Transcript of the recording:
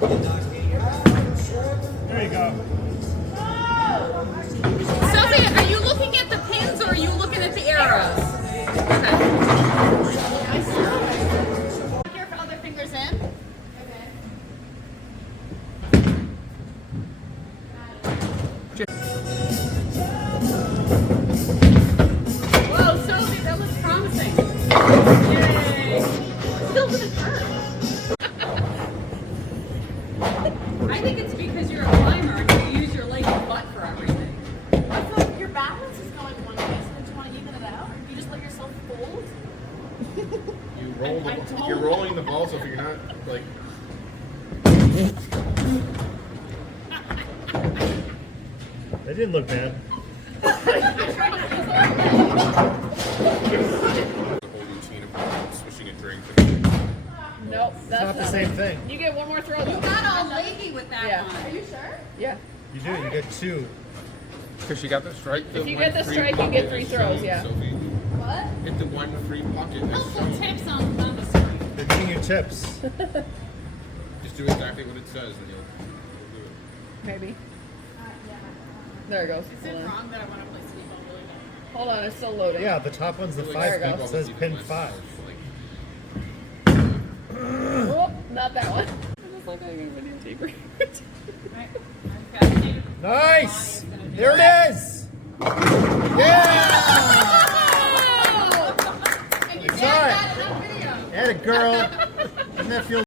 There you go. Sophie, are you looking at the pins or are you looking at the arrows? Okay. Put your other fingers in. Whoa, Sophie, that looks promising. Yay. Still gonna hurt. I think it's because you're a climber and you use your leg and butt for everything. I feel like your balance is going one way, so don't you want to even it out? You just let yourself fold? You roll you're rolling the ball, so if you're not like. That didn't look bad. The whole routine of swishing a drink. Nope, It's not the same thing. You get one more throw though. You got all leggy with that Yeah. one. Are you sure? Yeah. You do. You get 2. Because you got the strike. If you get the strike, you get 3 throws, yeah. Sophie. What? Hit the one free pocket. Helpful tips on the story. They're giving you tips. Just do exactly what it says, and you'll do it. Maybe. There it goes. Is it wrong that I want to play speedball really bad? Hold on, it's still loading. Yeah, the top one's the Like, 5 There pin. it It goes. says pin 5. Oh, not that one. I just like having a videotaper. Right. I've got to take it. Nice! There it is! Yeah! And you It's got all right. that in that video. Atta girl. Doesn't that feel